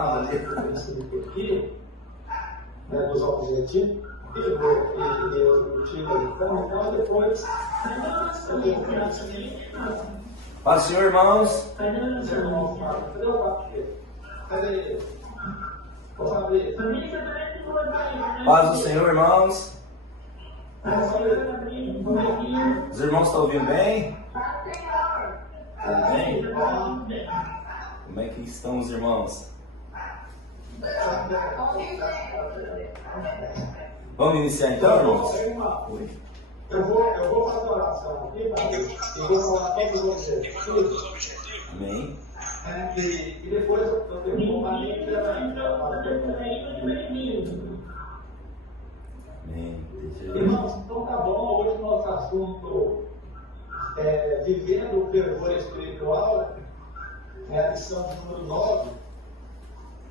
aula ali. Dos objetivos, e o motivo então depois. Paz do Senhor, irmãos. Cadê o papel? Cadê ele? Vamos abrir. Paz do Senhor, irmãos. Os irmãos estão ouvindo bem? Tudo bem? Como é que estão os irmãos? Vamos iniciar então, irmãos? Eu vou fazer a oração aqui, e vou falar aqui dos objetivos. Amém. E depois eu pergunto a mim que Amém. Irmãos, então tá bom. Hoje o nosso assunto é vivendo o fervor espiritual, é a lição de número 9.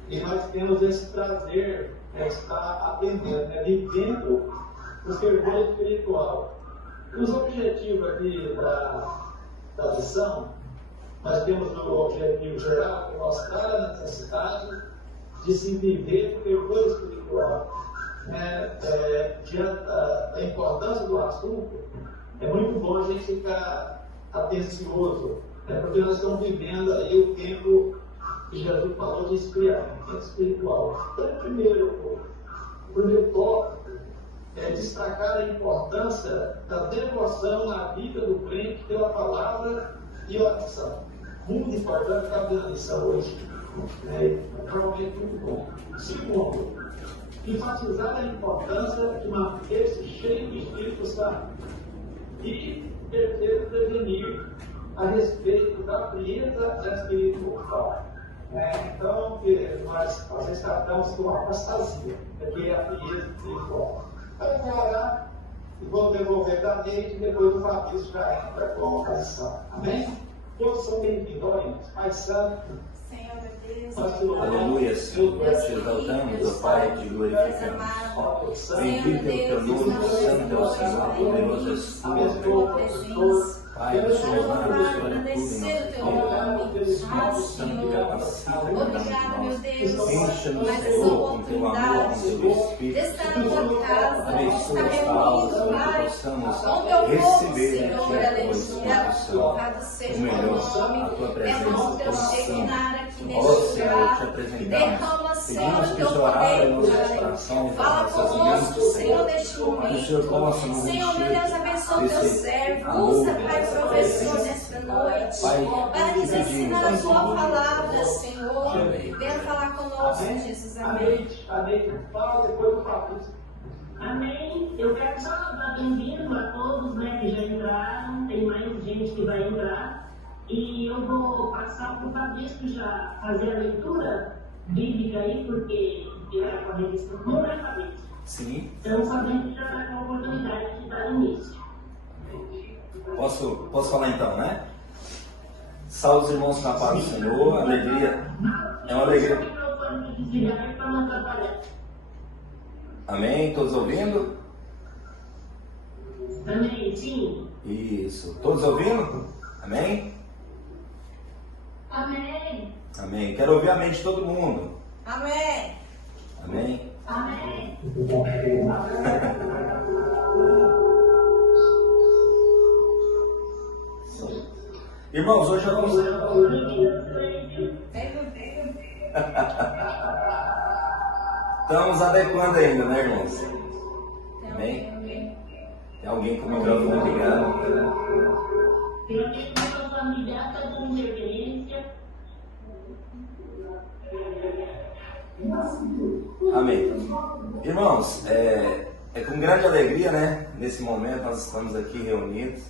E nós temos esse prazer de estar aprendendo, vivendo o fervor espiritual. E os objetivos aqui da lição, nós temos o objetivo geral, que é mostrar a necessidade de se viver o fervor espiritual. Diante da importância do assunto, é muito bom a gente ficar atencioso, porque nós estamos vivendo aí o tempo que Jesus falou de tempo espiritual. Então, o primeiro tópico é destacar a importância da devoção na vida do crente pela palavra e oração. Muito importante para a lição hoje. Realmente muito bom. Segundo, enfatizar a importância de manter-se cheio do Espírito Santo. E terceiro, prevenir a respeito da frieza espiritual. Então, nós às vezes tratamos com apostasia, que é a frieza espiritual. Então, eu vou orar e vou devolver da Neide, e depois o Fabrício já entra com a lição. Amém? Todos são bem-vindos, Pai Santo. Senhor, meu Deus. Aleluia, Senhor. Te exaltamos, ó Pai, te glorificamos. Bendito é o teu nome, santo é o Senhor, poderoso és tu. Pai, nós somos nada, o Senhor é tudo em nossa vida. Espírito Santo, capacita, obrigado, meu Deus, encha-nos, mais essa Senhor, com teu amor, com teu oportunidade de Espírito. estar na tua casa, de Abençoa estar esta aula, reunido, Senhor, que Pai, possamos com teu povo, receber de Senhor, ti a tua aleluia. instrução, Louvado o seja o melhor, teu nome. a tua presença, Derrama o a teu tua unção. Shekinah aqui Ó neste Senhor, te lugar. apresentamos. Derrama, Senhor, Pedimos o que o teu Senhor abra poder, nossos Pai. corações, Fala nossas conosco, mentes, Senhor, neste que o momento. Senhor possa nos Senhor, meu Deus, abençoa o teu servo. Usa, Pai, professor nesta noite. Para nos ensinar a tua palavra, Senhor. Venha falar conosco, Jesus. Amém. Fala depois do Fabrício. Amém. Eu quero só dar bem-vindo a todos, que já entraram. Tem mais gente que vai entrar. E eu vou passar para o Fabrício já fazer a leitura bíblica aí, porque era com a revista Como é Fabrício? Sim. Então, o Fabrício já está com a oportunidade de dar início. Posso falar então, né? Salve os irmãos na paz do Senhor, alegria. É uma alegria. Amém? Todos ouvindo? Amém, sim. Isso. Todos ouvindo? Amém? Amém. Amém. Quero ouvir a mente de todo mundo. Amém. Amém? Amém. Irmãos, hoje nós estamos adequando ainda, né, irmãos? Amém? Tem alguém com o microfone ligado? Tem alguém com a familiar, está dando interferência. Amém. Irmãos, é com grande alegria, né? Nesse momento nós estamos aqui reunidos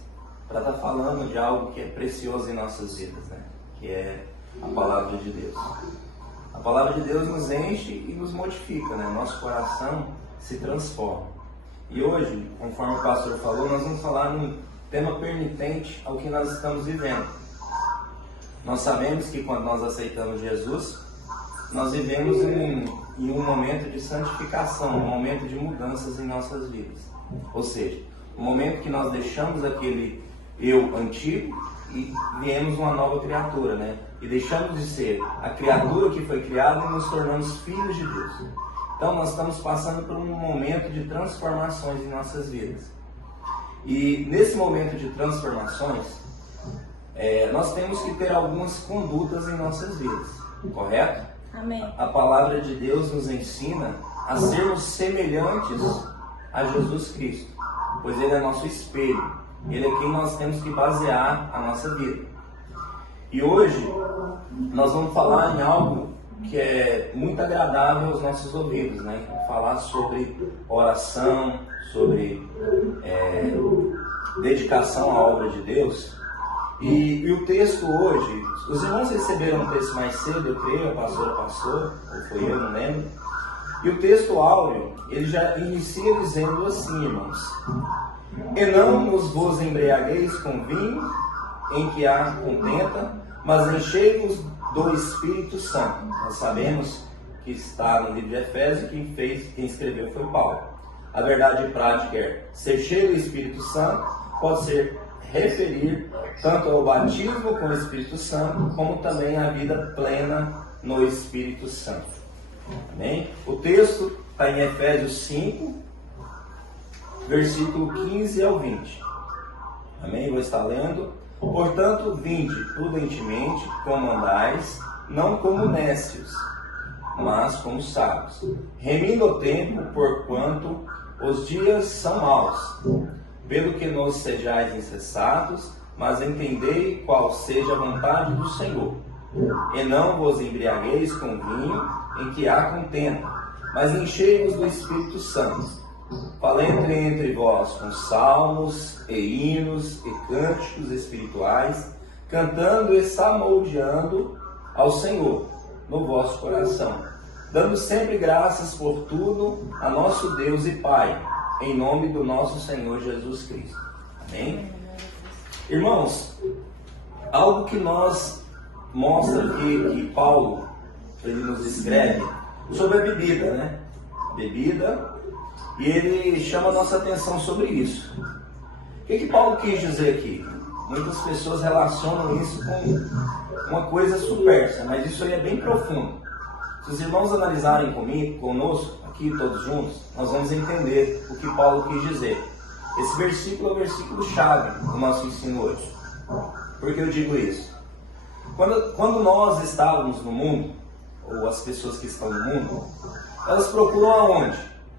para estar falando de algo que é precioso em nossas vidas, né? Que é a palavra de Deus. A palavra de Deus nos enche e nos modifica, né? Nosso coração se transforma. E hoje, conforme o pastor falou, nós vamos falar num tema permitente ao que nós estamos vivendo. Nós sabemos que quando nós aceitamos Jesus, nós vivemos em um momento de santificação, um momento de mudanças em nossas vidas. Ou seja, um momento que nós deixamos aquele eu antigo e viemos uma nova criatura, né? e deixamos de ser a criatura que foi criada e nos tornamos filhos de Deus. Então nós estamos passando por um momento de transformações em nossas vidas. E nesse momento de transformações, nós temos que ter algumas condutas em nossas vidas, correto? Amém. A palavra de Deus nos ensina a sermos semelhantes a Jesus Cristo, pois Ele é nosso espelho, Ele é quem nós temos que basear a nossa vida. E hoje nós vamos falar em algo que é muito agradável aos nossos ouvidos, né? Falar sobre oração, sobre dedicação à obra de Deus. E o texto hoje, os irmãos receberam um texto mais cedo, eu creio, a pastora passou, ou foi eu, não lembro. E o texto áureo, ele já inicia dizendo assim, irmãos: e não vos embriagueis com vinho, em que há contenta, mas enchei-vos do Espírito Santo. Nós sabemos que está no livro de Efésios, quem escreveu foi Paulo. A verdade prática é ser cheio do Espírito Santo, pode ser referir tanto ao batismo com o Espírito Santo, como também à vida plena no Espírito Santo. Amém? O texto está em Efésios 5, versículo 15 ao 20. Amém? Vou estar lendo. Portanto, vinde prudentemente, como andais, não como nécios, mas como sábios, remindo o tempo, porquanto os dias são maus. Pelo que não sejais incessados, mas entendei qual seja a vontade do Senhor. E não vos embriagueis com vinho, em que há contenda, mas enchei-vos do Espírito Santo. Falando entre vós com salmos, e hinos, e cânticos espirituais, cantando e salmodiando ao Senhor no vosso coração, dando sempre graças por tudo a nosso Deus e Pai, em nome do nosso Senhor Jesus Cristo. Amém? Irmãos, algo que nós mostra que Paulo ele nos escreve sobre a bebida, né? Bebida, e ele chama a nossa atenção sobre isso. O que Paulo quis dizer aqui? Muitas pessoas relacionam isso com uma coisa supérflua, mas isso aí é bem profundo. Se os irmãos analisarem conosco, aqui todos juntos, nós vamos entender o que Paulo quis dizer. Esse versículo é o versículo chave do nosso ensino hoje. Por que eu digo isso? Quando nós estávamos no mundo, ou as pessoas que estão no mundo, elas procuram aonde?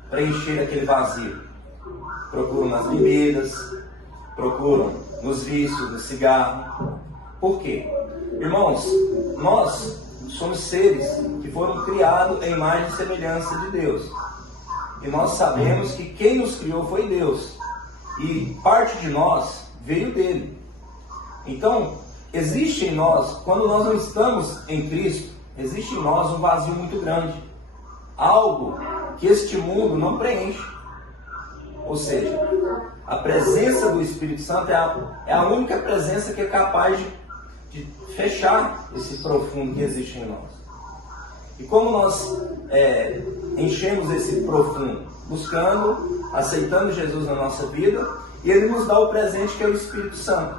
Preencher aquele vazio. Procuram nas bebidas, procuram nos vícios, no cigarro. Por quê? Irmãos, nós somos seres que foram criados em imagem e semelhança de Deus. E nós sabemos que quem nos criou foi Deus. E parte de nós veio dele. Então, existe em nós, quando nós não estamos em Cristo, existe em nós um vazio muito grande. Algo que este mundo não preenche. Ou seja, a presença do Espírito Santo é a única presença que é capaz de fechar esse profundo que existe em nós. E como nós enchemos esse profundo? Buscando, aceitando Jesus na nossa vida, e Ele nos dá o presente que é o Espírito Santo.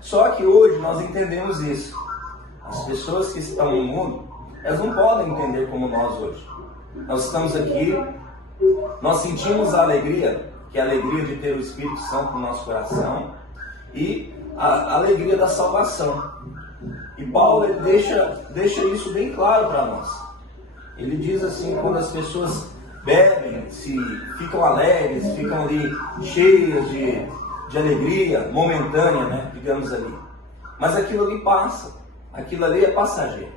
Só que hoje nós entendemos isso. As pessoas que estão no mundo, elas não podem entender como nós hoje. Nós estamos aqui, nós sentimos a alegria, que é a alegria de ter o Espírito Santo no nosso coração, e a alegria da salvação. E Paulo ele deixa isso bem claro para nós. Ele diz assim, quando as pessoas bebem, ficam alegres, ficam ali cheias de alegria momentânea, né, digamos ali. Mas aquilo ali passa, aquilo ali é passageiro.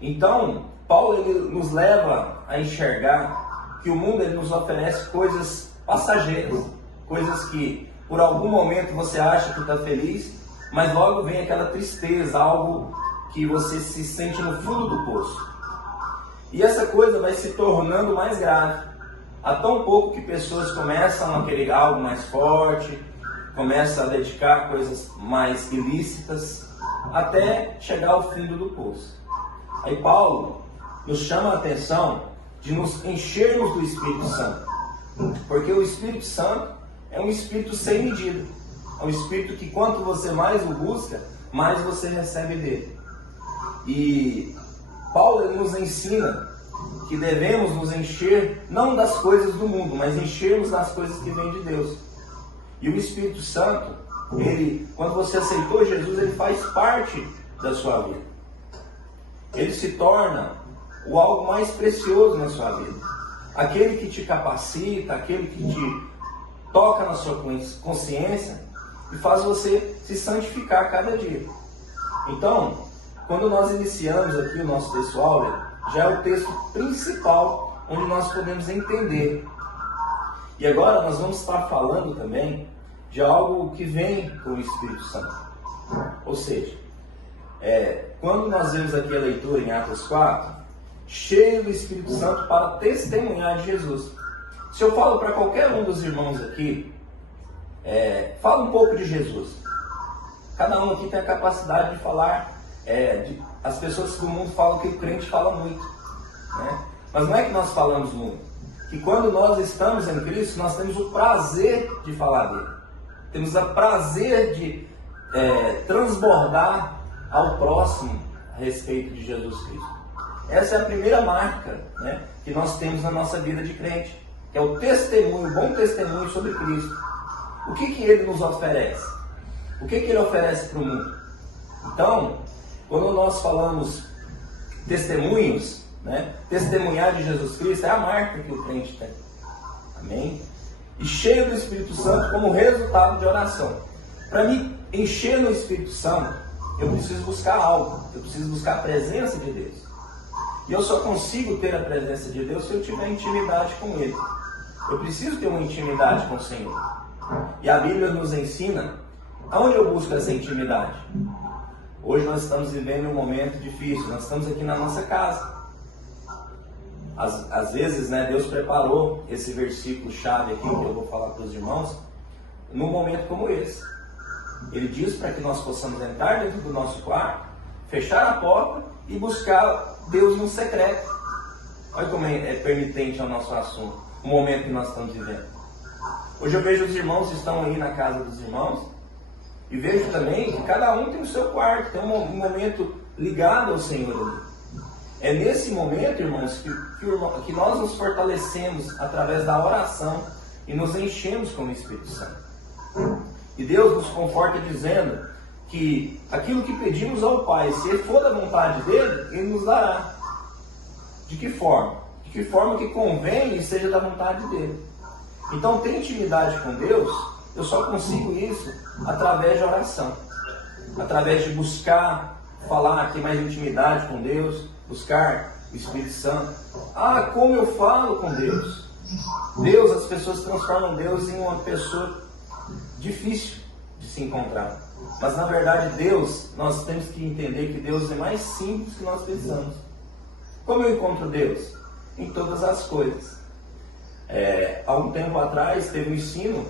Então, Paulo ele nos leva a enxergar que o mundo ele nos oferece coisas passageiras, coisas que por algum momento você acha que está feliz, mas logo vem aquela tristeza, algo que você se sente no fundo do poço. E essa coisa vai se tornando mais grave. Há tão pouco que pessoas começam a querer algo mais forte, começam a dedicar coisas mais ilícitas, até chegar ao fundo do poço. Aí Paulo nos chama a atenção de nos enchermos do Espírito Santo. Porque o Espírito Santo é um Espírito sem medida. É um Espírito que quanto você mais o busca, mais você recebe dele. E Paulo ele nos ensina que devemos nos encher não das coisas do mundo, mas enchermos das coisas que vêm de Deus. E o Espírito Santo, ele, quando você aceitou Jesus, ele faz parte da sua vida. Ele se torna o algo mais precioso na sua vida. Aquele que te capacita, aquele que te toca na sua consciência e faz você se santificar cada dia. Então, quando nós iniciamos aqui o nosso texto áureo, já é o texto principal onde nós podemos entender. E agora nós vamos estar falando também de algo que vem com o Espírito Santo. Ou seja, quando nós vemos aqui a leitura em Atos 4, cheio do Espírito Santo para testemunhar de Jesus. Se eu falo para qualquer um dos irmãos aqui, fala um pouco de Jesus. Cada um aqui tem a capacidade de falar. As pessoas do mundo falam que o crente fala muito, né? Mas não é que nós falamos muito. Que quando nós estamos em Cristo, nós temos o prazer de falar dele. Temos o prazer de transbordar ao próximo a respeito de Jesus Cristo. Essa é a primeira marca, né, que nós temos na nossa vida de crente, que é o testemunho, o bom testemunho sobre Cristo. O que ele nos oferece? O que ele oferece para o mundo? Então, quando nós falamos testemunhos, né, testemunhar de Jesus Cristo é a marca que o crente tem. Amém? E cheio do Espírito Santo como resultado de oração. Para me encher no Espírito Santo, eu preciso buscar algo. Eu preciso buscar a presença de Deus. E eu só consigo ter a presença de Deus se eu tiver intimidade com Ele. Eu preciso ter uma intimidade com o Senhor. E a Bíblia nos ensina aonde eu busco essa intimidade. Hoje nós estamos vivendo um momento difícil. Nós estamos aqui na nossa casa. Às vezes, né, Deus preparou esse versículo chave aqui que eu vou falar para os irmãos num momento como esse. Ele diz para que nós possamos entrar dentro do nosso quarto, fechar a porta e buscar Deus no secreto. Olha como é permitente ao nosso assunto, o momento que nós estamos vivendo. Hoje eu vejo os irmãos que estão aí na casa dos irmãos e vejo também que cada um tem o seu quarto, tem um momento ligado ao Senhor ali. É nesse momento, irmãos, que nós nos fortalecemos através da oração e nos enchemos com o Espírito Santo. E Deus nos conforta dizendo que aquilo que pedimos ao Pai, se for da vontade dele, Ele nos dará. De que forma? De que forma que convém e seja da vontade dele. Então, ter intimidade com Deus, eu só consigo isso através de oração. Através de buscar, falar, ter mais intimidade com Deus, buscar o Espírito Santo. Ah, como eu falo com Deus. Deus, as pessoas transformam Deus em uma pessoa difícil de se encontrar. Mas na verdade Deus, nós temos que entender que Deus é mais simples que nós pensamos. Como eu encontro Deus? Em todas as coisas. Há um tempo atrás teve um ensino.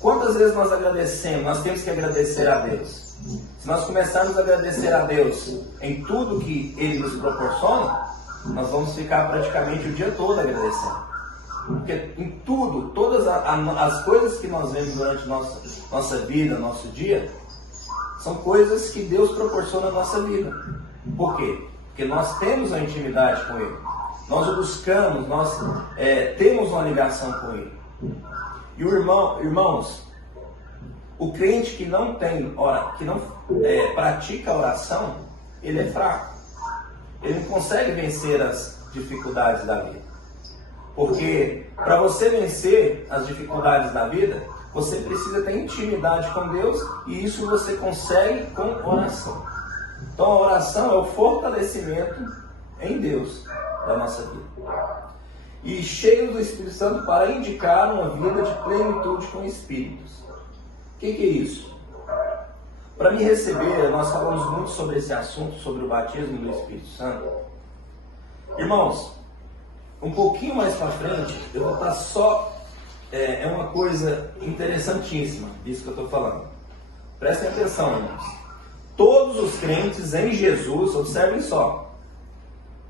Quantas vezes nós agradecemos? Nós temos que agradecer a Deus. Se nós começarmos a agradecer a Deus em tudo que Ele nos proporciona, nós vamos ficar praticamente o dia todo agradecendo. Porque em tudo, todas as coisas que nós vemos durante nossa vida, nosso dia, são coisas que Deus proporciona à nossa vida. Por quê? Porque nós temos uma intimidade com Ele. Nós o buscamos, nós temos uma ligação com Ele. E irmãos, o crente que não pratica a oração, ele é fraco. Ele não consegue vencer as dificuldades da vida. Porque para você vencer as dificuldades da vida, você precisa ter intimidade com Deus, e isso você consegue com oração. Então a oração é o fortalecimento em Deus da nossa vida. E cheio do Espírito Santo para indicar uma vida de plenitude com espíritos. O que é isso? Para me receber, nós falamos muito sobre esse assunto, sobre o batismo do Espírito Santo. Irmãos, um pouquinho mais para frente, eu vou estar só... É uma coisa interessantíssima, disso que eu estou falando. Prestem atenção, irmãos. Todos os crentes em Jesus, observem só,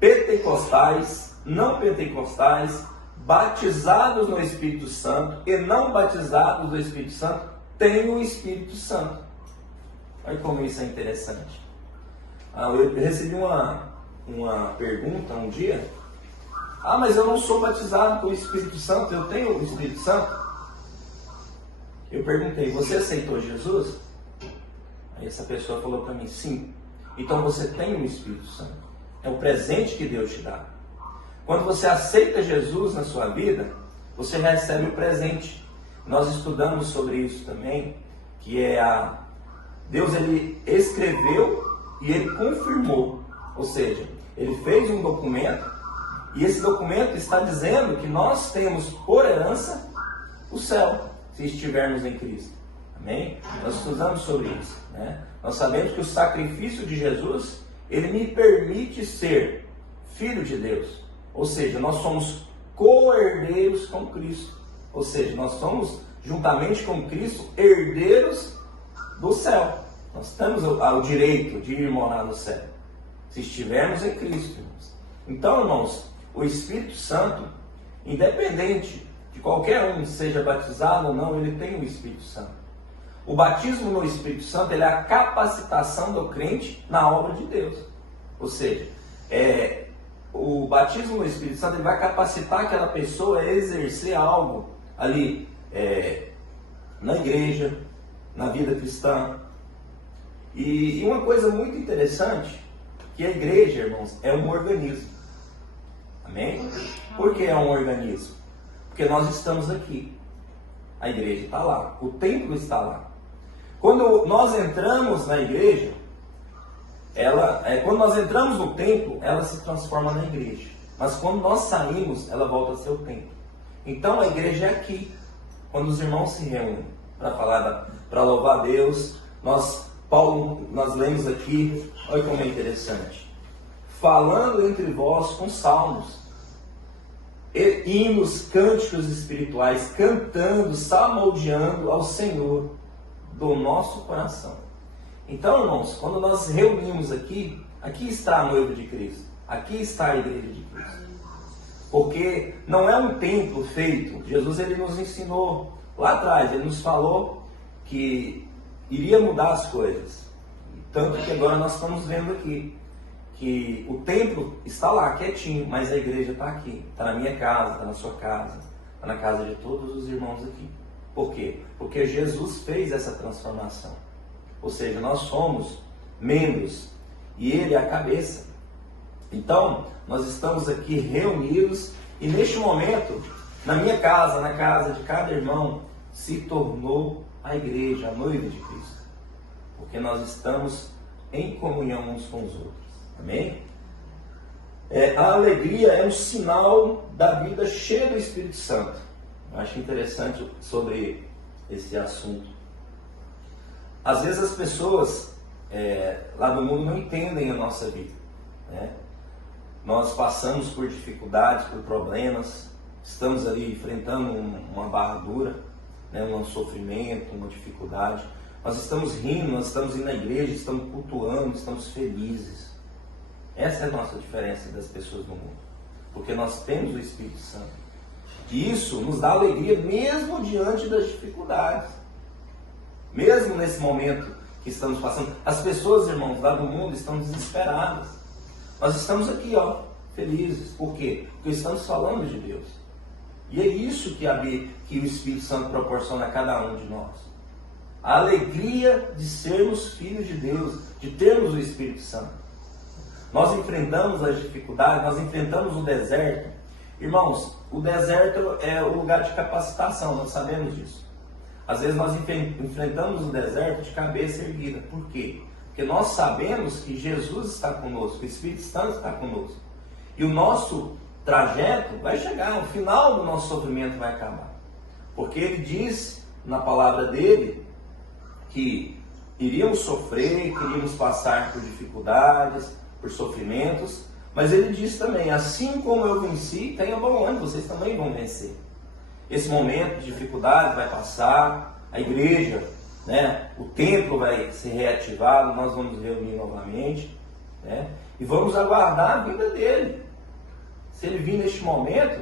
pentecostais, não pentecostais, batizados no Espírito Santo e não batizados no Espírito Santo, têm o Espírito Santo. Olha como isso é interessante. Eu recebi uma pergunta um dia. Mas eu não sou batizado com o Espírito Santo, eu tenho o Espírito Santo? Eu perguntei, você aceitou Jesus? Aí essa pessoa falou para mim, sim. Então você tem o Espírito Santo. É o presente que Deus te dá. Quando você aceita Jesus na sua vida, você recebe o presente. Nós estudamos sobre isso também, que é Deus, ele escreveu e ele confirmou. Ou seja, ele fez um documento e esse documento está dizendo que nós temos por herança o céu, se estivermos em Cristo. Amém? Nós estudamos sobre isso, né? Nós sabemos que o sacrifício de Jesus, ele me permite ser filho de Deus. Ou seja, nós somos co-herdeiros com Cristo. Ou seja, nós somos, juntamente com Cristo, herdeiros do céu. Nós temos o direito de ir morar no céu, se estivermos em Cristo, irmãos. Então, irmãos, o Espírito Santo, independente de qualquer um seja batizado ou não, ele tem o Espírito Santo. O batismo no Espírito Santo, ele é a capacitação do crente na obra de Deus. Ou seja, o batismo no Espírito Santo, ele vai capacitar aquela pessoa a exercer algo ali na igreja, na vida cristã. E uma coisa muito interessante, que a igreja, irmãos, é um organismo. Amém? Por que é um organismo? Porque nós estamos aqui. A igreja está lá. O templo está lá. Quando nós entramos na igreja, quando nós entramos no templo, ela se transforma na igreja. Mas quando nós saímos, ela volta a ser o templo. Então a igreja é aqui. Quando os irmãos se reúnem para louvar a Deus, nós lemos aqui, olha como é interessante. Falando entre vós com salmos, hinos, cânticos espirituais, cantando, salmodiando ao Senhor do nosso coração. Então, irmãos, quando nós reunimos aqui está a noiva de Cristo, aqui está a igreja de Cristo. Porque não é um templo feito. Jesus, ele nos ensinou lá atrás, ele nos falou que iria mudar as coisas. Tanto que agora nós estamos vendo aqui que o templo está lá, quietinho, mas a igreja está aqui. Está na minha casa, está na sua casa, está na casa de todos os irmãos aqui. Por quê? Porque Jesus fez essa transformação. Ou seja, nós somos membros e ele é a cabeça. Então, nós estamos aqui reunidos e neste momento, na minha casa, na casa de cada irmão, se tornou a igreja, a noiva de Cristo. Porque nós estamos em comunhão uns com os outros. Amém? A alegria é um sinal da vida cheia do Espírito Santo. Eu acho interessante sobre esse assunto. Às vezes as pessoas lá do mundo não entendem a nossa vida, né? Nós passamos por dificuldades, por problemas, estamos ali enfrentando uma barra dura, né? Um sofrimento, uma dificuldade. Nós estamos rindo, nós estamos indo na igreja, estamos cultuando, estamos felizes. Essa é a nossa diferença das pessoas do mundo, porque nós temos o Espírito Santo. E isso nos dá alegria mesmo diante das dificuldades. Mesmo nesse momento que estamos passando, as pessoas, irmãos, lá do mundo estão desesperadas. Nós estamos aqui, felizes. Por quê? Porque estamos falando de Deus. E é isso que o Espírito Santo proporciona a cada um de nós. A alegria de sermos filhos de Deus, de termos o Espírito Santo. Nós enfrentamos as dificuldades, nós enfrentamos o deserto. Irmãos, o deserto é o lugar de capacitação, nós sabemos disso. Às vezes nós enfrentamos o deserto de cabeça erguida. Por quê? Porque nós sabemos que Jesus está conosco, o Espírito Santo está conosco. E o nosso trajeto vai chegar, o final do nosso sofrimento vai acabar. Porque ele diz na palavra dele que iríamos sofrer, que iríamos passar por dificuldades, por sofrimentos, mas ele diz também, assim como eu venci, tenha bom ânimo, vocês também vão vencer. Esse momento de dificuldade vai passar, a igreja, né, o templo vai ser reativado, nós vamos reunir novamente, né, e vamos aguardar a vinda dele. Se ele vir neste momento,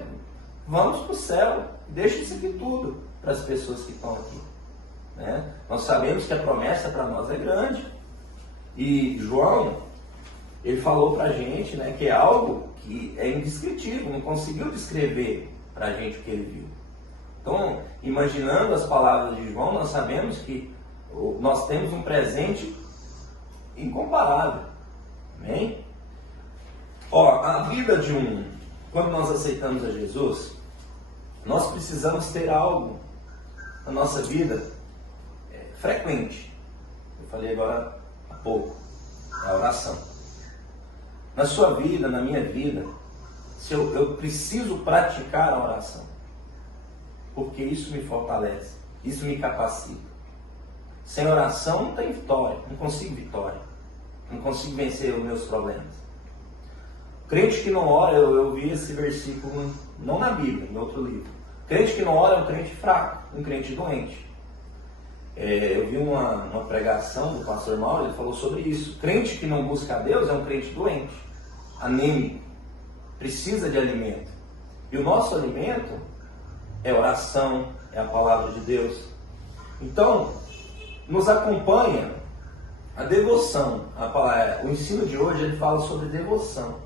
vamos para o céu, deixa isso aqui tudo para as pessoas que estão aqui. Né? Nós sabemos que a promessa para nós é grande. E João, ele falou para a gente, né, que é algo que é indescritível, não conseguiu descrever para a gente o que ele viu. Então, imaginando as palavras de João, nós sabemos que nós temos um presente incomparável. Amém? A vida quando nós aceitamos a Jesus, nós precisamos ter algo na nossa vida frequente. Eu falei agora há pouco, a oração. Na sua vida, na minha vida, eu preciso praticar a oração, porque isso me fortalece, isso me capacita. Sem oração não tem vitória, não consigo vitória, não consigo vencer os meus problemas. Crente que não ora, eu vi esse versículo não na Bíblia, em outro livro. Crente que não ora é um crente fraco, um crente doente. Eu vi uma pregação do pastor Mauro, ele falou sobre isso. Crente que não busca a Deus é um crente doente, anêmico, precisa de alimento. E o nosso alimento é oração, é a palavra de Deus. Então, nos acompanha a devoção. O ensino de hoje ele fala sobre devoção.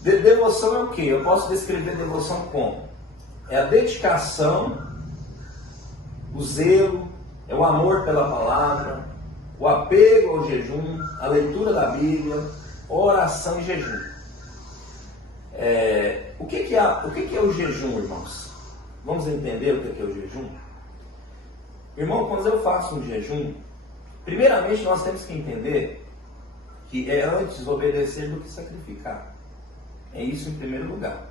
Devoção é o que? Eu posso descrever devoção como? É a dedicação, o zelo, é o amor pela palavra, o apego ao jejum, a leitura da Bíblia, oração e jejum. O que é o jejum, irmãos? Vamos entender o que é o jejum? Irmão, quando eu faço um jejum, primeiramente nós temos que entender que é antes obedecer do que sacrificar. É isso em primeiro lugar.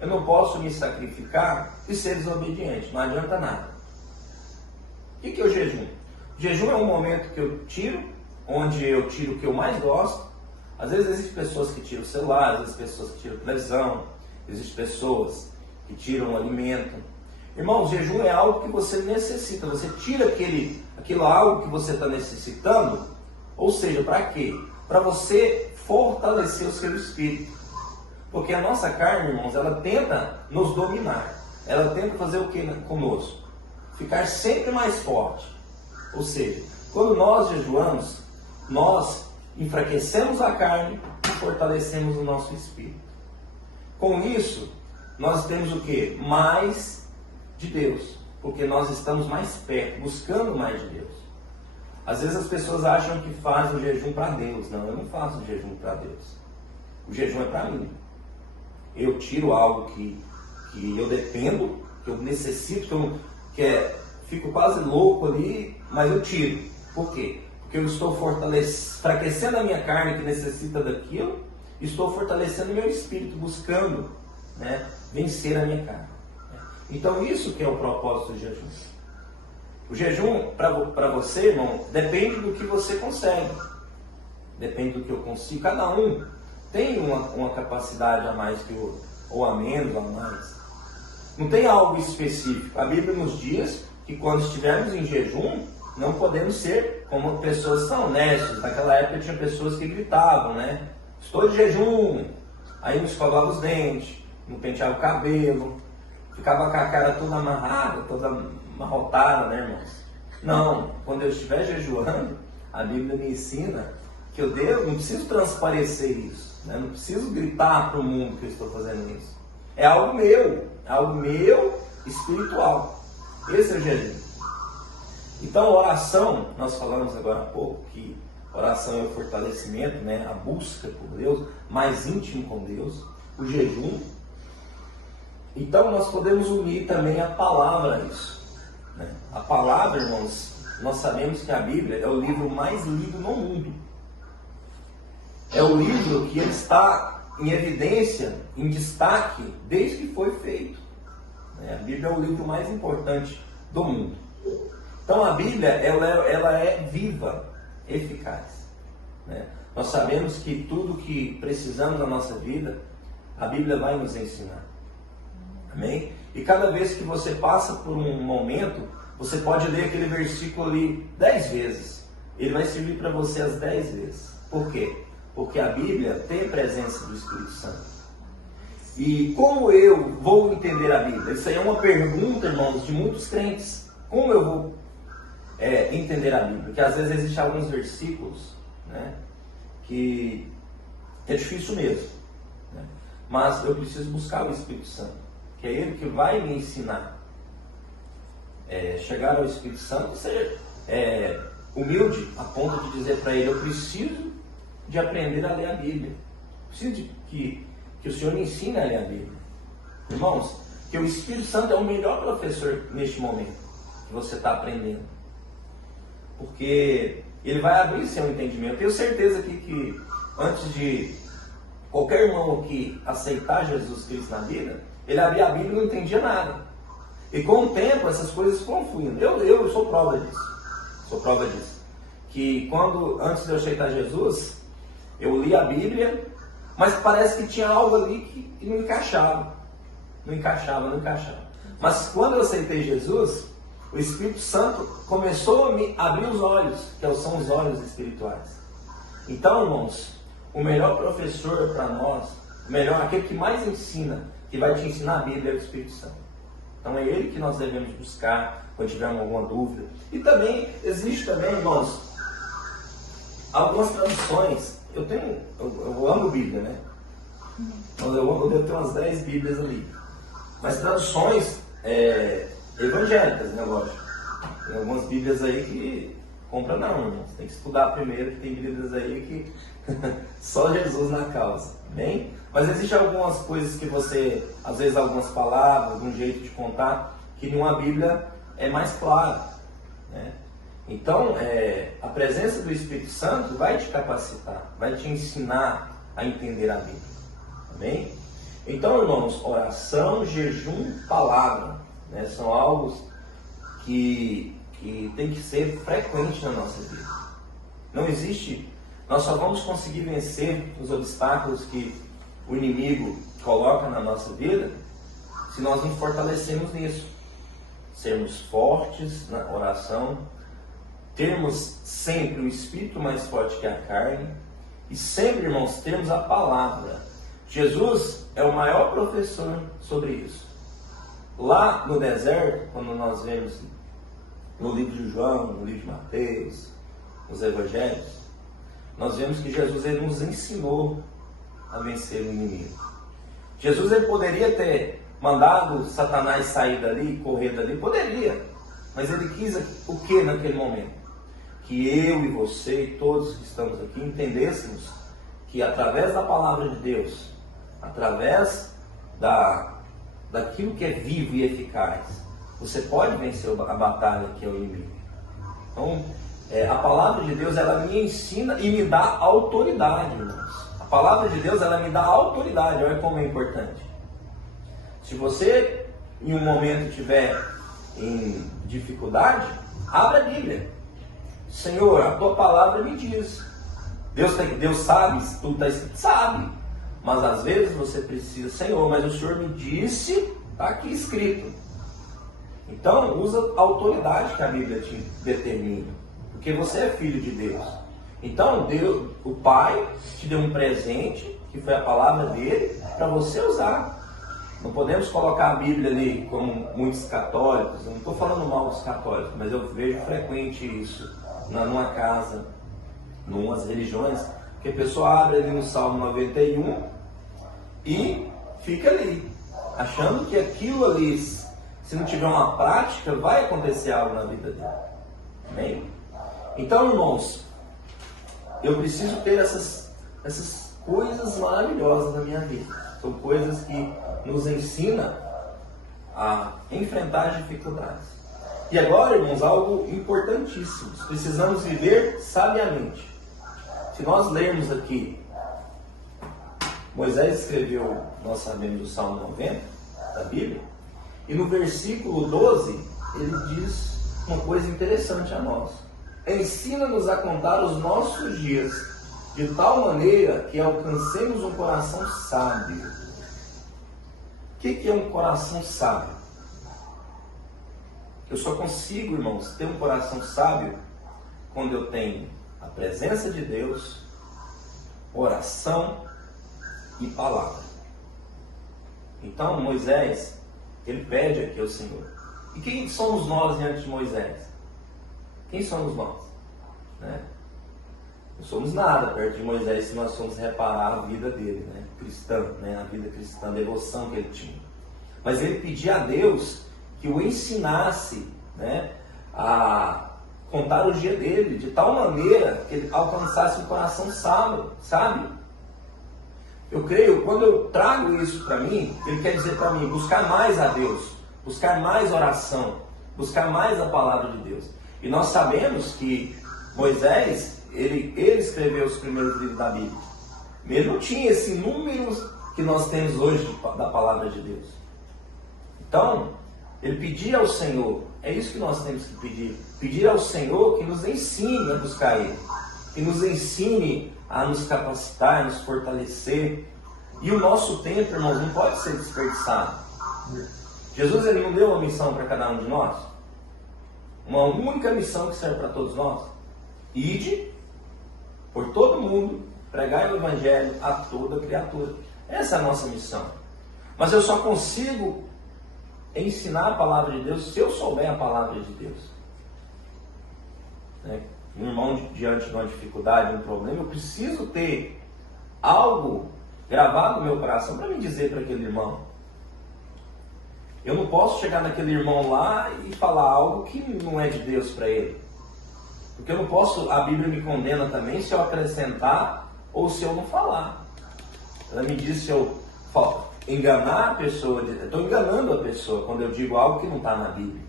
Eu não posso me sacrificar e ser desobediente, não adianta nada. O que é o jejum? O jejum é um momento que eu tiro, onde eu tiro o que eu mais gosto. Às vezes existem pessoas que tiram o celular, existem pessoas que tiram a televisão, existem pessoas que tiram o alimento. Irmão, o jejum é algo que você necessita, você tira aquilo algo que você está necessitando, ou seja, para quê? Para você fortalecer o seu espírito. Porque a nossa carne, irmãos, ela tenta nos dominar. Ela tenta fazer o que conosco? Ficar sempre mais forte. Ou seja, quando nós jejuamos, nós enfraquecemos a carne e fortalecemos o nosso espírito. Com isso, nós temos o que? Mais de Deus. Porque nós estamos mais perto, buscando mais de Deus. Às vezes as pessoas acham que fazem o jejum para Deus. Não, eu não faço o jejum para Deus. O jejum é para mim. Eu tiro algo que eu dependo, que eu necessito, fico quase louco ali, mas eu tiro. Por quê? Porque eu estou enfraquecendo a minha carne que necessita daquilo, e estou fortalecendo o meu espírito, buscando, né, vencer a minha carne. Então isso que é o propósito do jejum. O jejum, para você, irmão, depende do que você consegue. Depende do que eu consigo. Cada um tem uma capacidade a mais que o outro, ou a menos, ou a mais. Não tem algo específico. A Bíblia nos diz que quando estivermos em jejum, não podemos ser como pessoas que são honestas. Naquela época tinha pessoas que gritavam, né? Estou de jejum. Aí não escovava os dentes, não penteava o cabelo, ficava com a cara toda amarrada, toda amarrotada, né, irmãos? Não, quando eu estiver jejuando, a Bíblia me ensina que eu não preciso transparecer isso. Não preciso gritar para o mundo que eu estou fazendo isso. É algo meu espiritual. Esse é o jejum. Então, oração, nós falamos agora há pouco que oração é o fortalecimento, né? A busca por Deus, mais íntimo com Deus, o jejum. Então, nós podemos unir também a palavra a isso, né? A palavra, irmãos, nós sabemos que a Bíblia é o livro mais lido no mundo. É o livro que ele está em evidência, em destaque, desde que foi feito. A Bíblia é o livro mais importante do mundo. Então a Bíblia, ela é viva, eficaz. Nós sabemos que tudo que precisamos na nossa vida, a Bíblia vai nos ensinar. Amém? E cada vez que você passa por um momento, você pode ler aquele versículo ali 10 vezes. Ele vai servir para você as 10 vezes. Por quê? Porque a Bíblia tem a presença do Espírito Santo. E como eu vou entender a Bíblia? Isso aí é uma pergunta, irmãos, de muitos crentes. Como eu vou entender a Bíblia? Porque às vezes existem alguns versículos, né, que é difícil mesmo, né? Mas eu preciso buscar o Espírito Santo, que é Ele que vai me ensinar. Chegar ao Espírito Santo e ser humilde a ponto de dizer para Ele: eu preciso de aprender a ler a Bíblia. Preciso que o Senhor me ensine a ler a Bíblia. Irmãos, que o Espírito Santo é o melhor professor neste momento que você está aprendendo. Porque ele vai abrir seu entendimento. Eu tenho certeza que antes de qualquer irmão aqui aceitar Jesus Cristo na vida, ele abria a Bíblia e não entendia nada. E com o tempo essas coisas foram fluindo. Eu sou prova disso. Que antes de eu aceitar Jesus, eu li a Bíblia, mas parece que tinha algo ali que não encaixava. Não encaixava. Mas quando eu aceitei Jesus, o Espírito Santo começou a me abrir os olhos, que são os olhos espirituais. Então, irmãos, o melhor professor para nós, aquele que mais ensina, que vai te ensinar a Bíblia, é o Espírito Santo. Então é Ele que nós devemos buscar quando tivermos alguma dúvida. E também, existe também, irmãos, algumas traduções. Eu amo Bíblia, né? Eu devo ter umas 10 Bíblias ali. Mas traduções evangélicas, né, lógico. Tem algumas Bíblias aí que compra não, irmão. Você tem que estudar primeiro, que tem Bíblias aí que só Jesus na causa, bem? Mas existem algumas coisas que você, às vezes algumas palavras, um jeito de contar, que numa Bíblia é mais claro, né? Então, a presença do Espírito Santo vai te capacitar, vai te ensinar a entender a Bíblia, amém? Então, irmãos, oração, jejum, palavra, né, são algo que tem que ser frequente na nossa vida. Não existe, nós só vamos conseguir vencer os obstáculos que o inimigo coloca na nossa vida se nós nos fortalecemos nisso. Sermos fortes na oração, termos sempre o Espírito mais forte que a carne e sempre, irmãos, termos a palavra. Jesus é o maior professor sobre isso. Lá no deserto, quando nós vemos no livro de João, no livro de Mateus, nos evangelhos, nós vemos que Jesus ele nos ensinou a vencer o inimigo. Jesus ele poderia ter mandado Satanás sair dali, correr dali, poderia, mas ele quis o que naquele momento? Que eu e você e todos que estamos aqui entendêssemos que através da palavra de Deus, através daquilo que é vivo e eficaz, você pode vencer a batalha que é o inimigo. Então, a palavra de Deus, ela me ensina e me dá autoridade, irmãos. A palavra de Deus, ela me dá autoridade. Olha como é importante. Se você, em um momento, estiver em dificuldade, abra a Bíblia. Senhor, a tua palavra me diz. Deus sabe, tudo está escrito, sabe. Mas às vezes você precisa, Senhor, mas o Senhor me disse, está aqui escrito. Então, usa a autoridade que a Bíblia te determina, porque você é filho de Deus. Então, Deus, o Pai, te deu um presente, que foi a palavra dele, para você usar. Não podemos colocar a Bíblia ali como muitos católicos. Eu não estou falando mal dos católicos, mas eu vejo frequente isso numa casa, numas religiões, que a pessoa abre ali no Salmo 91 e fica ali, achando que aquilo ali, se não tiver uma prática, vai acontecer algo na vida dele. Amém? Então, irmãos, eu preciso ter essas coisas maravilhosas na minha vida. São coisas que nos ensinam a enfrentar as dificuldades. E agora, irmãos, algo importantíssimo. Precisamos viver sabiamente. Se nós lermos aqui, Moisés escreveu, nós sabemos, o Salmo 90 da Bíblia, e no versículo 12, ele diz uma coisa interessante a nós. Ensina-nos a contar os nossos dias, de tal maneira que alcancemos um coração sábio. O que é um coração sábio? Eu só consigo, irmãos, ter um coração sábio quando eu tenho a presença de Deus, oração e palavra. Então Moisés, ele pede aqui ao Senhor. E quem somos nós diante de Moisés? Quem somos nós? Né? Não somos nada perto de Moisés se nós formos reparar a vida dele, né? Cristã, né? A vida cristã, a devoção que ele tinha. Mas ele pedia a Deus que o ensinasse, né, a contar o dia dele, de tal maneira que ele alcançasse um coração sábio, sabe? Eu creio, quando eu trago isso para mim, ele quer dizer para mim, buscar mais a Deus, buscar mais oração, buscar mais a palavra de Deus. E nós sabemos que Moisés, ele escreveu os primeiros livros da Bíblia. Ele não tinha esse número que nós temos hoje da palavra de Deus. Então, ele pedia ao Senhor, é isso que nós temos que pedir. Pedir ao Senhor que nos ensine a buscar Ele. Que nos ensine a nos capacitar, a nos fortalecer. E o nosso tempo, irmãos, não pode ser desperdiçado. Jesus, ele não deu uma missão para cada um de nós? Uma única missão que serve para todos nós. Ide por todo mundo, pregai o Evangelho a toda criatura. Essa é a nossa missão. Mas eu só consigo ensinar a palavra de Deus se eu souber a palavra de Deus. Um irmão diante de uma dificuldade, um problema, eu preciso ter algo gravado no meu coração para me dizer para aquele irmão. Eu não posso chegar naquele irmão lá e falar algo que não é de Deus para ele. Porque eu não posso, a Bíblia me condena também se eu acrescentar ou se eu não falar. Ela me diz se eu enganar a pessoa, eu estou enganando a pessoa quando eu digo algo que não está na Bíblia.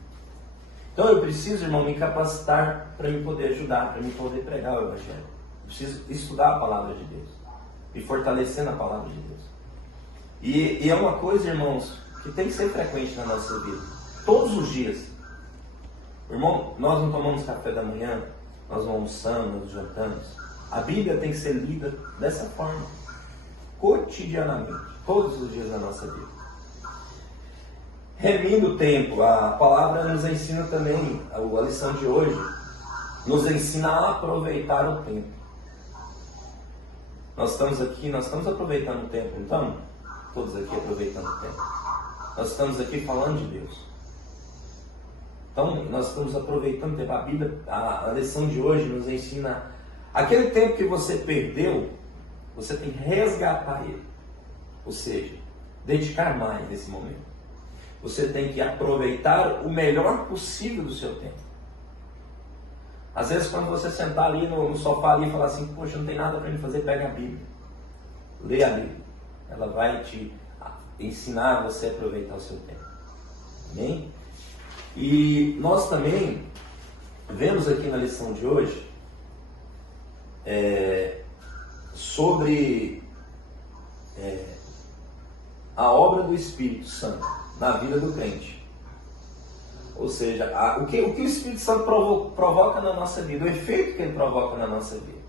Então eu preciso, irmão, me capacitar para me poder ajudar, para me poder pregar o Evangelho. Eu preciso estudar a palavra de Deus, me fortalecer na palavra de Deus. E é uma coisa, irmãos, que tem que ser frequente na nossa vida, todos os dias. Irmão, nós não tomamos café da manhã, nós não almoçamos, nós jantamos. A Bíblia tem que ser lida dessa forma, cotidianamente, todos os dias da nossa vida. Remindo o tempo, a palavra nos ensina também, a lição de hoje, nos ensina a aproveitar o tempo. Nós estamos aqui, nós estamos aproveitando o tempo, não estamos? Todos aqui aproveitando o tempo. Nós estamos aqui falando de Deus. Então, nós estamos aproveitando o tempo. A Bíblia, a lição de hoje nos ensina, aquele tempo que você perdeu, você tem que resgatar ele. Ou seja, dedicar mais nesse momento. Você tem que aproveitar o melhor possível do seu tempo. Às vezes, quando você sentar ali no sofá ali e falar assim, poxa, não tem nada para me fazer, pega a Bíblia. Lê a Bíblia. Ela vai te ensinar você a aproveitar o seu tempo. Amém? E nós também vemos aqui na lição de hoje sobre a obra do Espírito Santo na vida do crente. Ou seja, o que o Espírito Santo provoca na nossa vida, o efeito que ele provoca na nossa vida.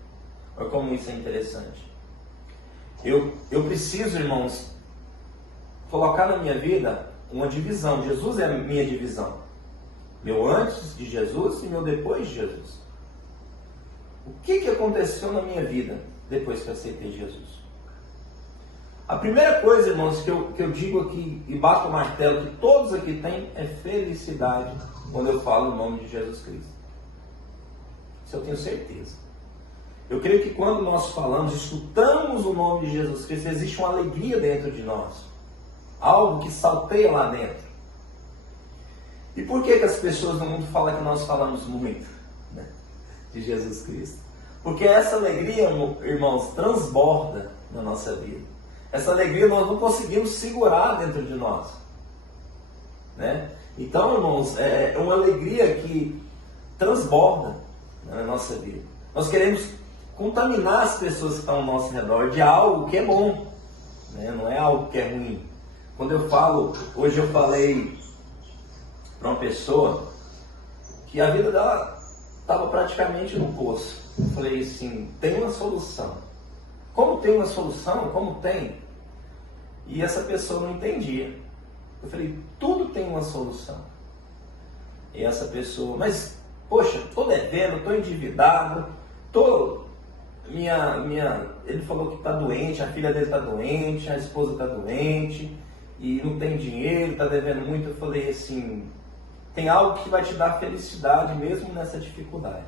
Olha como isso é interessante. Eu preciso, irmãos, colocar na minha vida uma divisão. Jesus é a minha divisão. Meu antes de Jesus e meu depois de Jesus. O que aconteceu na minha vida depois que eu aceitei Jesus? A primeira coisa, irmãos, que eu digo aqui e bato o martelo que todos aqui têm é felicidade quando eu falo o nome de Jesus Cristo. Isso eu tenho certeza. Eu creio que quando nós falamos, escutamos o nome de Jesus Cristo, existe uma alegria dentro de nós. Algo que salteia lá dentro. E por que as pessoas no mundo falam que nós falamos muito, né, de Jesus Cristo? Porque essa alegria, irmãos, transborda na nossa vida. Essa alegria nós não conseguimos segurar dentro de nós, né? Então, irmãos, é uma alegria que transborda na nossa vida. Nós queremos contaminar as pessoas que estão ao nosso redor de algo que é bom, né? Não é algo que é ruim. Quando eu falo, hoje eu falei para uma pessoa que a vida dela estava praticamente no poço. Eu falei assim, tem uma solução. Como tem uma solução? Como tem? E essa pessoa não entendia. Eu falei, tudo tem uma solução. E essa pessoa, mas, poxa, estou devendo, estou endividado, ele falou que está doente, a filha dele está doente, a esposa está doente, e não tem dinheiro, está devendo muito. Eu falei assim, tem algo que vai te dar felicidade mesmo nessa dificuldade.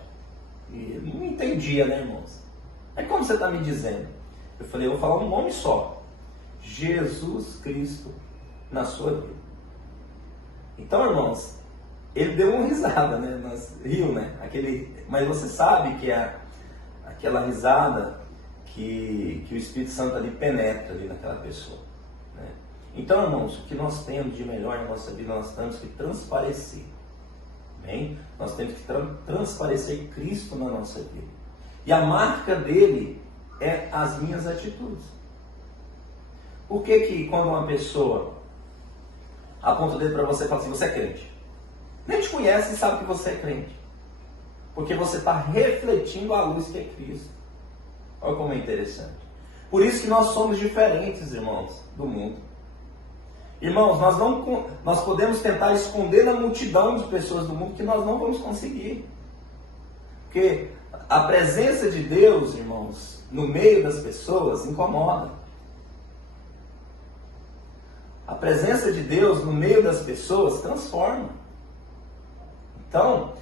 E eu não entendia, né, irmãos? Aí como você está me dizendo? Eu falei, eu vou falar um nome só. Jesus Cristo na sua vida. Então, irmãos, ele deu uma risada, né? Riu, né? Mas você sabe que é aquela risada que o Espírito Santo ali penetra ali naquela pessoa, né? Então, irmãos, o que nós temos de melhor na nossa vida, nós temos que transparecer. Bem? Nós temos que transparecer Cristo na nossa vida. E a marca dele é as minhas atitudes. Por que quando uma pessoa aponta o dedo para você e fala assim, você é crente? Nem te conhece e sabe que você é crente. Porque você está refletindo a luz que é Cristo. Olha como é interessante. Por isso que nós somos diferentes, irmãos, do mundo. Irmãos, nós podemos tentar esconder na multidão de pessoas do mundo que nós não vamos conseguir. Porque a presença de Deus, irmãos, no meio das pessoas incomoda. A presença de Deus no meio das pessoas transforma. Então,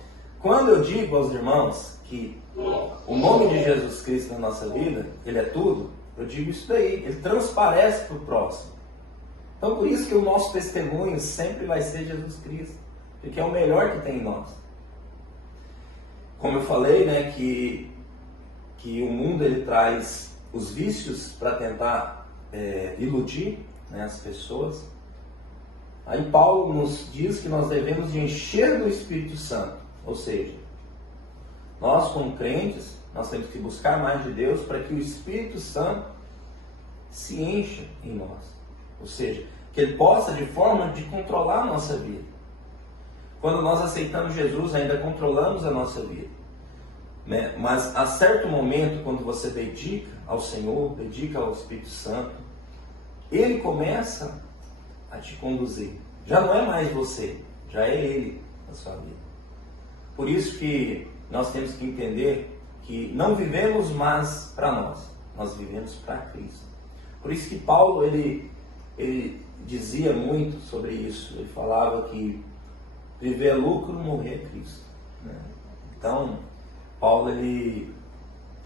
quando eu digo aos irmãos que o nome de Jesus Cristo na nossa vida, ele é tudo, eu digo isso daí, ele transparece para o próximo. Então, por isso que o nosso testemunho sempre vai ser Jesus Cristo, porque é o melhor que tem em nós. Como eu falei, né, que o mundo ele traz os vícios para tentar iludir, né, as pessoas. Aí Paulo nos diz que nós devemos de encher do Espírito Santo, ou seja, nós como crentes, nós temos que buscar mais de Deus para que o Espírito Santo se encha em nós. Ou seja, que ele possa de forma de controlar a nossa vida. Quando nós aceitamos Jesus, ainda controlamos a nossa vida, né? Mas a certo momento, quando você dedica ao Senhor, dedica ao Espírito Santo, ele começa a te conduzir. Já não é mais você, já é ele na sua vida. Por isso que nós temos que entender que não vivemos mais para nós vivemos para Cristo. Por isso que Paulo, ele dizia muito sobre isso. Ele falava que viver é lucro, morrer é Cristo, né? Então, Paulo, ele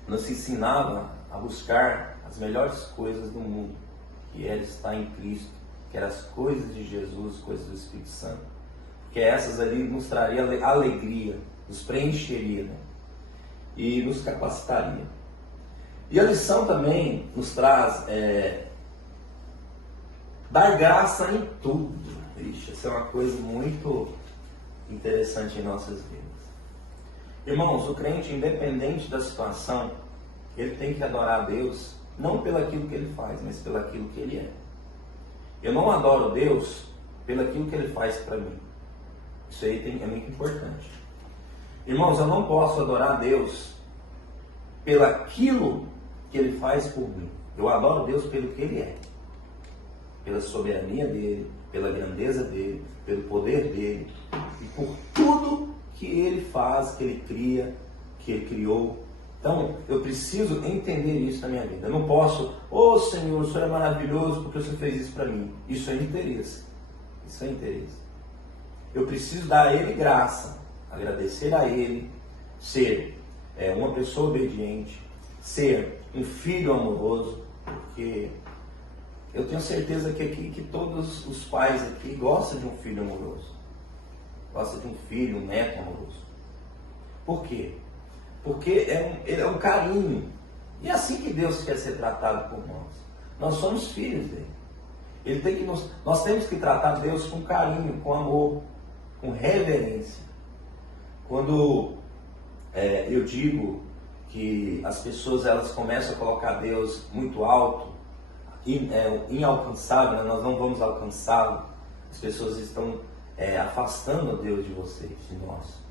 nos ensinava a buscar as melhores coisas do mundo, que era estar em Cristo, que eram as coisas de Jesus, coisas do Espírito Santo, porque essas ali nos traria alegria, nos preencheria, né? E nos capacitaria. E a lição também nos traz dar graça em tudo. Ixi, isso é uma coisa muito interessante em nossas vidas. Irmãos, o crente, independente da situação, ele tem que adorar a Deus, não pelaquilo que ele faz, mas pelaquilo que ele é. Eu não adoro Deus pelaquilo que ele faz para mim. Isso aí é muito importante. Irmãos, eu não posso adorar a Deus pelaquilo que ele faz por mim. Eu adoro Deus pelo que ele é. Pela soberania dele, pela grandeza dele, pelo poder dele e por tudo que ele faz, que ele cria, que ele criou. Então, eu preciso entender isso na minha vida. Eu não posso, Senhor, o Senhor é maravilhoso porque o Senhor fez isso para mim. Isso é interesse. Isso é interesse. Eu preciso dar a Ele graça, agradecer a Ele, ser uma pessoa obediente, ser um filho amoroso, porque eu tenho certeza que todos os pais aqui gostam de um filho amoroso. Gostam de um filho, um neto amoroso. Por quê? Porque é um carinho. E é assim que Deus quer ser tratado por nós. Nós somos filhos dele. Nós temos que tratar Deus com carinho, com amor, com reverência. Quando eu digo que as pessoas elas começam a colocar Deus muito alto, inalcançável, nós não vamos alcançá-lo. As pessoas estão afastando a Deus de vocês, de nós.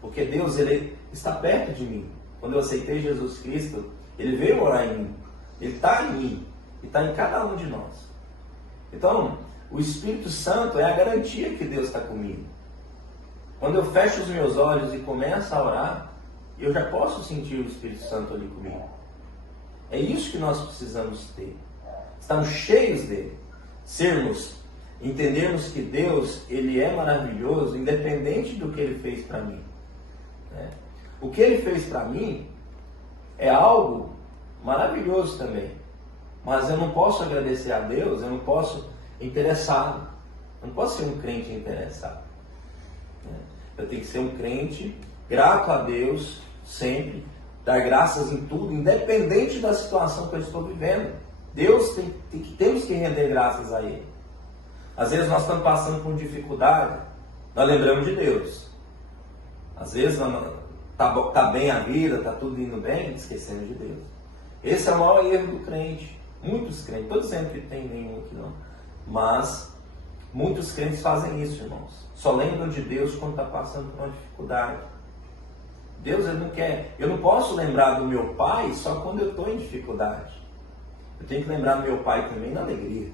Porque Deus, ele está perto de mim. Quando eu aceitei Jesus Cristo, ele veio morar em mim. Ele está em mim. Ele está em cada um de nós. Então, o Espírito Santo é a garantia que Deus está comigo. Quando eu fecho os meus olhos e começo a orar, eu já posso sentir o Espírito Santo ali comigo. É isso que nós precisamos ter. Estamos cheios dele. Entendermos que Deus, ele é maravilhoso, independente do que ele fez para mim. O que ele fez para mim é algo maravilhoso também. Mas eu não posso agradecer a Deus, eu não posso interessado. Eu não posso ser um crente interessado. Eu tenho que ser um crente grato a Deus sempre, dar graças em tudo, independente da situação que eu estou vivendo. Temos que render graças a Ele. Às vezes nós estamos passando por dificuldade, nós lembramos de Deus. Às vezes está bem a vida, está tudo indo bem, esquecendo de Deus. Esse é o maior erro do crente. Muitos crentes, estou dizendo que tem nenhum aqui não, mas muitos crentes fazem isso, irmãos. Só lembram de Deus quando está passando por uma dificuldade. Deus, Ele não quer. Eu não posso lembrar do meu pai só quando eu estou em dificuldade. Eu tenho que lembrar do meu pai também na alegria.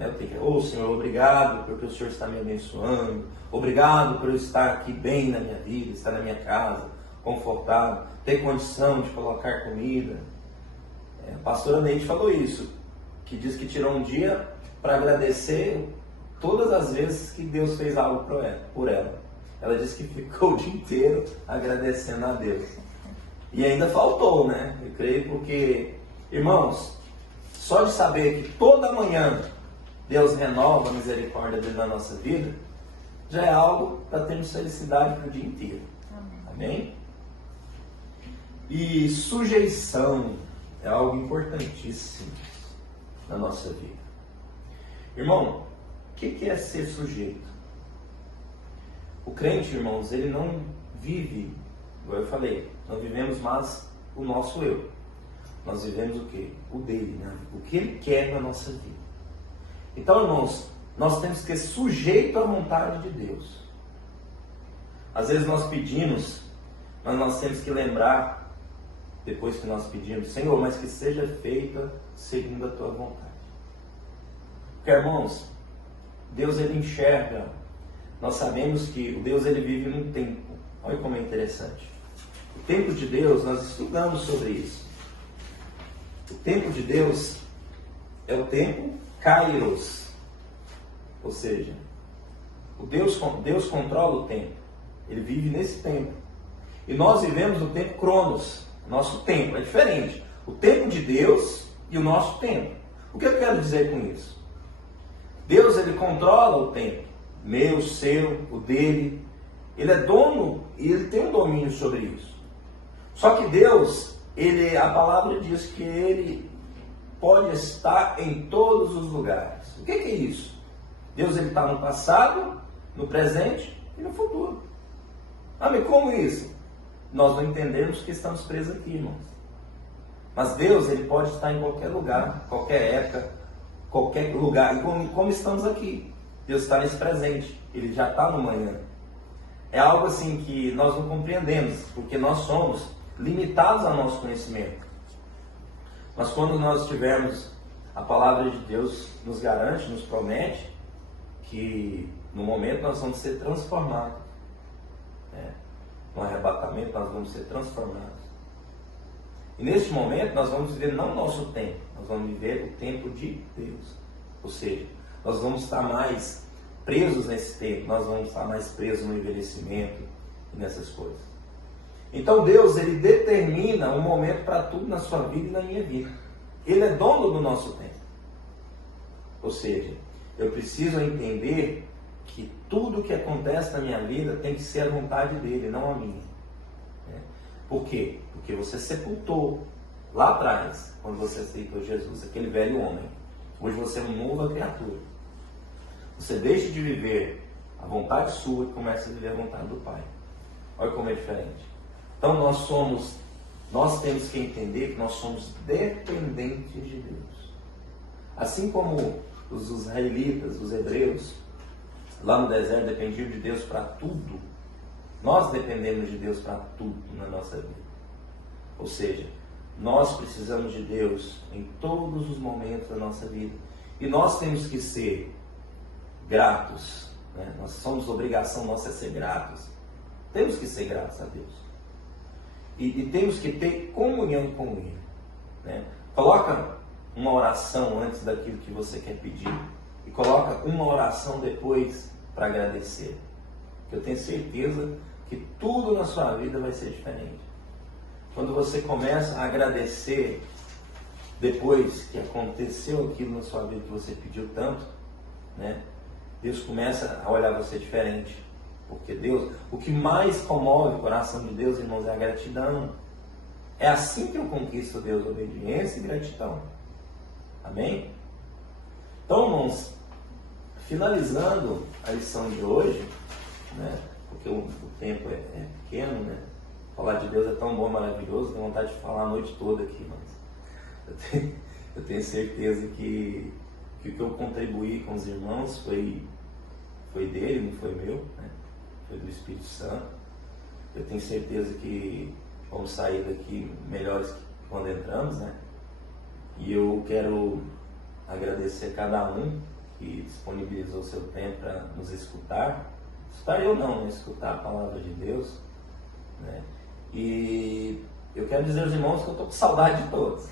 Eu tenho que, Senhor, obrigado porque o Senhor está me abençoando. Obrigado por eu estar aqui bem na minha vida, estar na minha casa, confortável, ter condição de colocar comida. A pastora Neide falou isso, que diz que tirou um dia para agradecer todas as vezes que Deus fez algo por ela. Ela disse que ficou o dia inteiro agradecendo a Deus. E ainda faltou, né? Eu creio porque, irmãos, só de saber que toda manhã Deus renova a misericórdia dele na nossa vida, já é algo para termos felicidade para o dia inteiro. Amém? E sujeição é algo importantíssimo na nossa vida. Irmão, o que é ser sujeito? O crente, irmãos, ele não vive, igual eu falei, não vivemos mais o nosso eu. Nós vivemos o quê? O dele, né? O que ele quer na nossa vida. Então, irmãos, nós temos que ser sujeito à vontade de Deus. Às vezes nós pedimos, mas nós temos que lembrar, depois que nós pedimos, Senhor, mas que seja feita segundo a tua vontade. Porque, irmãos, Deus, ele enxerga. Nós sabemos que o Deus, ele vive num tempo. Olha como é interessante. O tempo de Deus, nós estudamos sobre isso. O tempo de Deus é o tempo Kairos. Ou seja, Deus controla o tempo. Ele vive nesse tempo. E nós vivemos no tempo Cronos. Nosso tempo é diferente. O tempo de Deus e o nosso tempo. O que eu quero dizer com isso? Deus, ele controla o tempo. Meu, seu, o dele. Ele é dono e ele tem um domínio sobre isso. Só que Deus, a palavra diz que ele pode estar em todos os lugares. O que é isso? Deus, ele está no passado, no presente e no futuro. Mas como isso? Nós não entendemos que estamos presos aqui, irmãos. Mas Deus, ele pode estar em qualquer lugar, qualquer época, qualquer lugar. E como estamos aqui, Deus está nesse presente. Ele já está no manhã. É algo assim que nós não compreendemos, porque nós somos limitados ao nosso conhecimento. Mas quando nós tivermos, a palavra de Deus nos garante, nos promete, que no momento nós vamos ser transformados. No arrebatamento nós vamos ser transformados. E neste momento nós vamos viver não o nosso tempo, nós vamos viver o tempo de Deus. Ou seja, nós vamos estar mais presos nesse tempo, nós vamos estar mais presos no envelhecimento e nessas coisas. Então Deus, ele determina um momento para tudo na sua vida e na minha vida. Ele é dono do nosso tempo. Ou seja, eu preciso entender que tudo que acontece na minha vida tem que ser a vontade dele, não a minha. Por quê? Porque você sepultou lá atrás, quando você aceitou Jesus, aquele velho homem. Hoje você é uma nova criatura. Você deixa de viver a vontade sua e começa a viver a vontade do Pai. Olha como é diferente. Então nós temos que entender que nós somos dependentes de Deus. Assim como os israelitas, os hebreus, lá no deserto dependiam de Deus para tudo, nós dependemos de Deus para tudo na nossa vida. Ou seja, nós precisamos de Deus em todos os momentos da nossa vida. E nós temos que ser gratos. Nós somos obrigação nossa é ser gratos. Temos que ser gratos a Deus. E temos que ter comunhão com Ele. Coloca uma oração antes daquilo que você quer pedir. E coloca uma oração depois para agradecer. Eu tenho certeza que tudo na sua vida vai ser diferente. quando você começa a agradecer depois que aconteceu aquilo na sua vida que você pediu tanto, né? Deus começa a olhar você diferente. Porque Deus, o que mais comove o coração de Deus, irmãos, é a gratidão. É assim que eu conquisto Deus, obediência e gratidão. Amém? Então, irmãos, finalizando a lição de hoje, né? Porque o tempo é pequeno, né? Falar de Deus é tão bom, maravilhoso, tenho vontade de falar a noite toda aqui, mas eu tenho certeza que o que eu contribuí com os irmãos foi dele, não foi meu, né? Foi do Espírito Santo. Eu tenho certeza que vamos sair daqui melhores que quando entramos, né? E eu quero agradecer a cada um que disponibilizou seu tempo para nos escutar. Escutar eu não, né? Escutar a palavra de Deus, né? E eu quero dizer aos irmãos que eu estou com saudade de todos.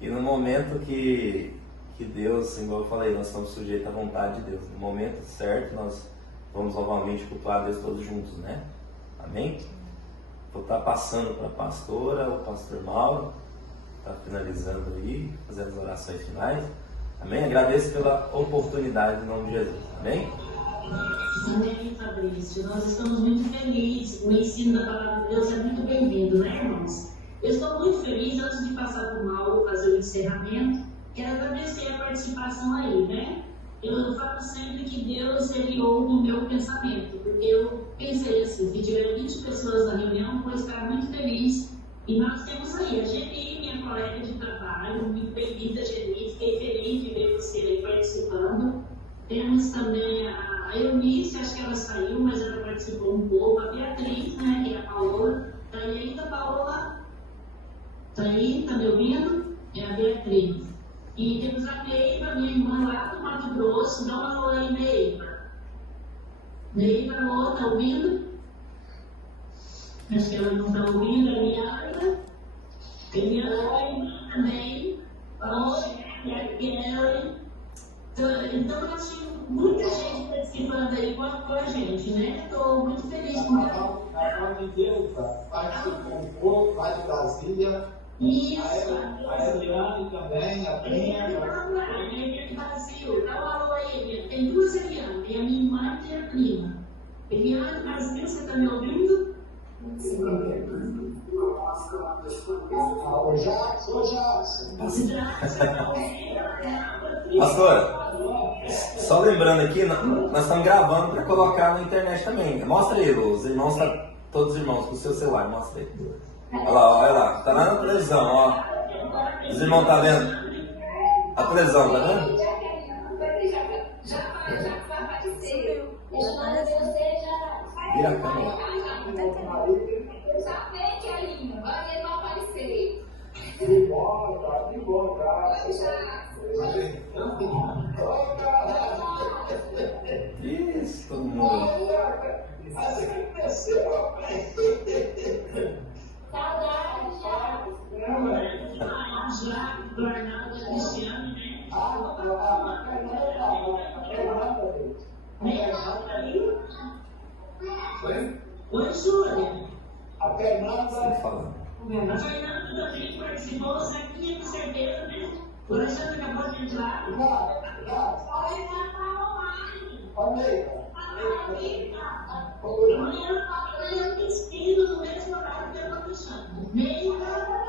E no momento que Deus, igual eu falei, nós estamos sujeitos à vontade de Deus. No momento certo, nós vamos novamente cultuar a Deus todos juntos, né? Amém? Vou estar passando para a pastora, o pastor Mauro, está finalizando aí, fazendo as orações finais. Amém? Agradeço pela oportunidade, em nome de Jesus. Amém? Amém, Fabrício. Nós estamos muito felizes. O ensino da palavra de Deus é muito bem-vindo, né, irmãos? Eu estou muito feliz, antes de passar para o Mauro fazer o encerramento, quero agradecer a participação aí, né? Eu falo sempre que Deus, Ele ouve o meu pensamento, porque eu pensei assim, se tiver 20 pessoas na reunião, vou estar muito feliz. E nós temos aí a Geni, minha colega de trabalho, muito bem-vinda, Geni, fiquei feliz de ver você aí participando. Temos também a Eunice, acho que ela saiu, mas ela participou um pouco, a Beatriz, né, e a Paola. Tá aí ainda, Paola? Tá aí, tá me ouvindo? É a Beatriz. E temos a Neiva, minha irmã lá do Mato Grosso. Dá uma alô aí, Neiva. Neiva, alô, tá ouvindo? Acho que ela não está ouvindo. A Eliana também. A Kelly. Então, nós tínhamos muita gente participando aí com a gente, né? Estou muito feliz com ela. A parte inteira participou um pouco, lá de Brasília. Isso. A Eliane também, a Penha. A Eliane do Brasil. Dá um alô aí, Eliane. Tem duas Eliane. Tem a minha irmã e tem a prima. Eliane, Brasil, você está me ouvindo? O Jackson. Pastora, só lembrando aqui, nós estamos gravando para colocar na internet também. Mostra aí, os irmãos, todos os irmãos com o seu celular, mostra aí. Olha lá, tá lá na televisão, ó. Os irmãos tá vendo? A televisão, tá vendo? Já apareceu. Vira a câmera. Já tem, Kelinho. Agora ele vai aparecer. Que bom, cara. Isso, todo mundo. Saudade, já. Já, do Arnaldo e Cristiano, né? Oi, Júlia. A Fernanda. Sempre falando. A Fernanda também participou, você tinha com certeza, né? O Alexandre acabou de entrar. Amanhã tem espírito no mesmo horário que eu estou fechando. Meia,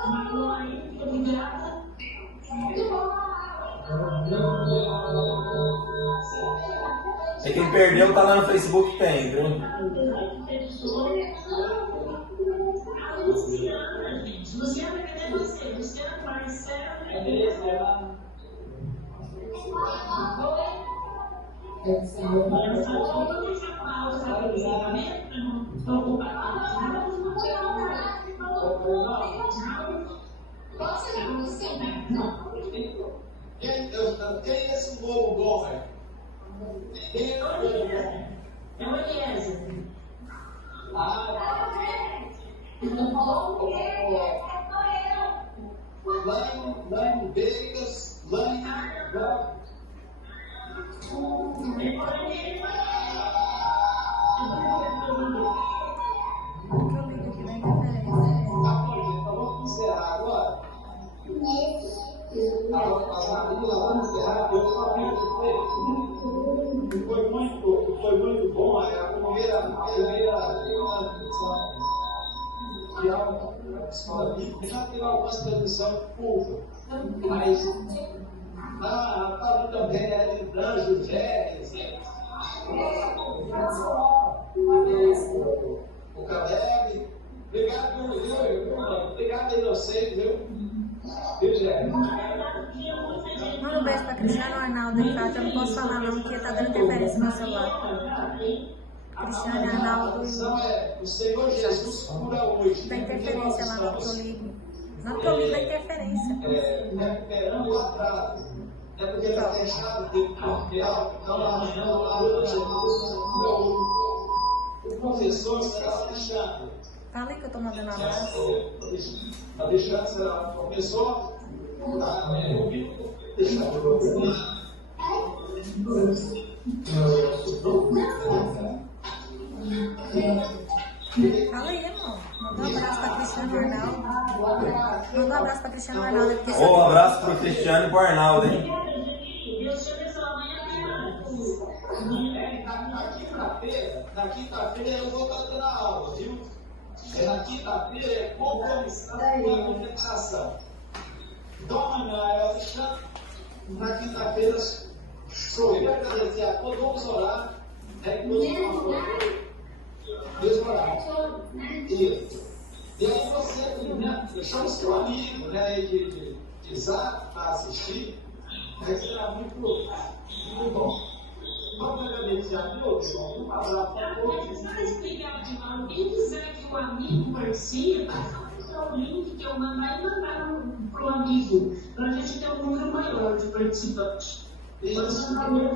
marcou aí, fica ligada. E quem perdeu tá lá no Facebook, tem, viu? Luciana, gente. Luciana, cadê você? Luciana, Marcelo. Quem é esse novo bom, velho? É o Eliezer. Lane Vegas, Eu ligo aqui, né? As Marília lá no Cerrado, eu estava vendo que foi muito bom. É a primeira que há uma escola bíblica, já teve algumas transmissões públicas, mas falando também ali de Anjo Gés, o Caleb, obrigado a vocês, viu, Gés? Manda um beijo para Cristiano Arnaldo aí, tá? Eu não posso falar não, porque tá dando interferência no meu celular. Cristiano Arnaldo. O Senhor Jesus cura hoje. Tem interferência lá no que eu ligo. Não que eu ligo é interferência. Recuperando o atraso. É porque está fechado, tem real, então amanhã lá o professor será fechado. Fala aí que eu tô mandando um abraço. Está deixando será o professor. Fala aí, irmão. Manda um abraço para Cristiano Arnaldo. Manda um abraço para Cristiano Arnaldo. Um abraço para o Cristiano e para o Arnaldo, hein? Na quinta-feira eu vou estar tendo a aula, viu? Na quinta-feira é compromisso com a comunicação. Dona Alexandre, na quinta-feira sou eu agradecer a todos, vamos orar. Deus orar. Isso. E aí você, né? Chama o seu amigo, né? De Zap para assistir. Vai ser muito bom. Vamos agradecer a Deus, irmão. Um abraço para todos. Só explicar de novo. Quem quiser que o amigo participe, o link que eu mandar e mandar para o amigo, para a gente ter um número maior de participantes. Isso. Vai comer